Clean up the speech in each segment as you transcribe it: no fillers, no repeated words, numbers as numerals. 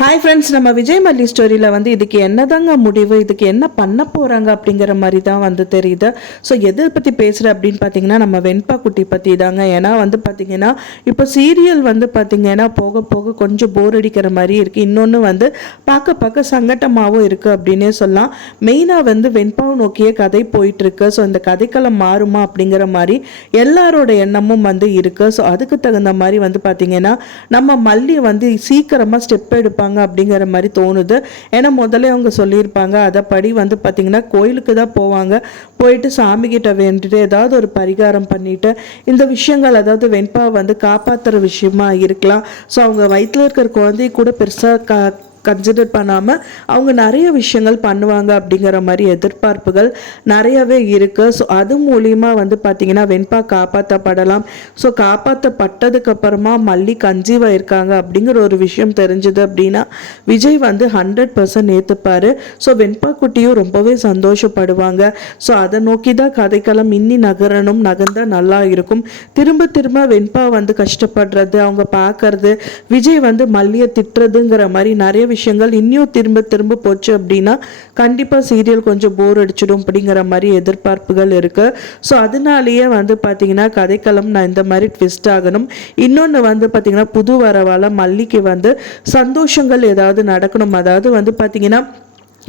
Hi friends, நம்ம விஜய் மல்லி ஸ்டோரியில் வந்து இதுக்கு என்னதாங்க முடிவு, இதுக்கு என்ன பண்ண போகிறாங்க அப்படிங்கிற மாதிரி தான் வந்து தெரியுது. ஸோ எதை பற்றி பேசுகிற அப்படின்னு பார்த்தீங்கன்னா நம்ம வெண்பா குட்டி பற்றி தாங்க. ஏன்னா வந்து பார்த்தீங்கன்னா இப்போ சீரியல் வந்து பார்த்தீங்கன்னா போக போக கொஞ்சம் போர் அடிக்கிற மாதிரி இருக்குது. இன்னொன்று வந்து பார்க்க பார்க்க சங்கட்டமாகவும் இருக்குது அப்படின்னே சொல்லலாம். மெயினாக வந்து வெண்பாவை நோக்கிய கதை போயிட்டுருக்கு. ஸோ இந்த கதைக்களம் மாறுமா அப்படிங்கிற மாதிரி எல்லாரோட எண்ணமும் வந்து இருக்குது. ஸோ அதுக்கு தகுந்த மாதிரி வந்து பார்த்தீங்கன்னா நம்ம மல்லி வந்து சீக்கிரமாக ஸ்டெப் எடுப்பாங்க அப்படிங்கிற மாதிரி தோணுது. ஏன்னா முதல்ல அவங்க சொல்லியிருப்பாங்க அதைப்படி வந்து பார்த்தீங்கன்னா கோயிலுக்கு தான் போவாங்க, போயிட்டு சாமி கிட்ட வேண்டிட்டு ஏதாவது ஒரு பரிகாரம் பண்ணிட்டு இந்த விஷயங்கள் அதாவது வெண்பா வந்து காப்பாற்றுற விஷயமா இருக்கலாம். ஸோ அவங்க வயிற்றில் இருக்கிற குழந்தைய கூட பெருசாக கன்சிடர் பண்ணாமல் அவங்க நிறைய விஷயங்கள் பண்ணுவாங்க அப்படிங்கிற மாதிரி எதிர்பார்ப்புகள் நிறையவே இருக்குது. ஸோ அது மூலியமாக வந்து பார்த்திங்கன்னா வெண்பா காப்பாற்றப்படலாம். ஸோ காப்பாற்றப்பட்டதுக்கு அப்புறமா மல்லி கன்சீவாக இருக்காங்க அப்படிங்கிற ஒரு விஷயம் தெரிஞ்சுது அப்படின்னா விஜய் வந்து 100% ஏற்றுப்பார். ஸோ வெண்பா குட்டியும் ரொம்பவே சந்தோஷப்படுவாங்க. ஸோ அதை நோக்கி தான் கதைக்களம் இன்னி நகரணும், நகர்ந்தால் நல்லா இருக்கும். திரும்ப திரும்ப வெண்பா வந்து கஷ்டப்படுறது, அவங்க பார்க்கறது, விஜய் வந்து மல்லியை திட்டுறதுங்கிற மாதிரி நிறைய விஷயங்கள் இன்னும் திரும்ப திரும்ப போச்சு அப்படின்னா கண்டிப்பாக சீரியல் கொஞ்சம் போர் அடிச்சிடும் அப்படிங்கிற மாதிரி எதிர்பார்ப்புகள் இருக்கு. ஸோ அதனாலேயே வந்து பார்த்தீங்கன்னா கதைக்களம் நான் இந்த மாதிரி ட்விஸ்ட் ஆகணும். இன்னொன்று வந்து பார்த்தீங்கன்னா புது வரவால் மல்லிக்கு வந்து சந்தோஷங்கள் ஏதாவது நடக்கணும். அதாவது வந்து பார்த்தீங்கன்னா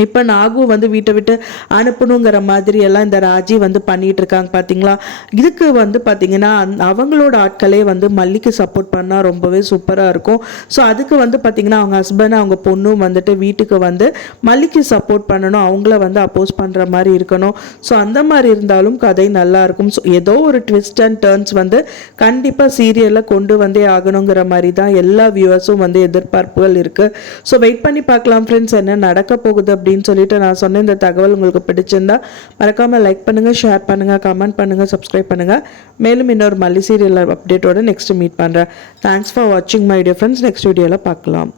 இப்போ நாகு வந்து வீட்டை விட்டு அனுப்பணுங்கிற மாதிரி எல்லாம் இந்த ராஜி வந்து பண்ணிட்டு இருக்காங்க பார்த்தீங்களா. இதுக்கு வந்து பார்த்தீங்கன்னா அவங்களோட ஆட்களே வந்து மல்லிக்கு சப்போர்ட் பண்ணால் ரொம்பவே சூப்பராக இருக்கும். ஸோ அதுக்கு வந்து பார்த்தீங்கன்னா அவங்க ஹஸ்பண்ட் அவங்க பொண்ணும் வந்துட்டு வீட்டுக்கு வந்து மல்லிக்கு சப்போர்ட் பண்ணணும், அவங்கள வந்து அப்போஸ் பண்ணுற மாதிரி இருக்கணும். ஸோ அந்த மாதிரி இருந்தாலும் கதை நல்லா இருக்கும். ஸோ ஏதோ ஒரு ட்விஸ்ட் அண்ட் டர்ன்ஸ் வந்து கண்டிப்பாக சீரியலில் கொண்டு வந்தே ஆகணுங்கிற மாதிரி தான் எல்லா வியூவர்ஸும் வந்து எதிர்பார்ப்புகள் இருக்குது. ஸோ வெயிட் பண்ணி பார்க்கலாம் ஃப்ரெண்ட்ஸ், என்ன நடக்க போகுது அப்படின்னு சொல்லிட்டு நான் சொன்ன இந்த தகவல் உங்களுக்கு பிடிச்சிருந்தா மறக்காமல் லைக் பண்ணுங்கள், ஷேர் பண்ணுங்கள், கமெண்ட் பண்ணுங்கள், சப்ஸ்கிரைப் பண்ணுங்கள். மேலும் இன்னொரு மல்லி சீரியல் அப்டேட்டோட நெக்ஸ்ட் மீட் பண்ணுறேன். தேங்க்ஸ் ஃபார் வாட்சிங் மை டியர் ஃப்ரெண்ட்ஸ். நெக்ஸ்ட் வீடியோவில் பார்க்கலாம்.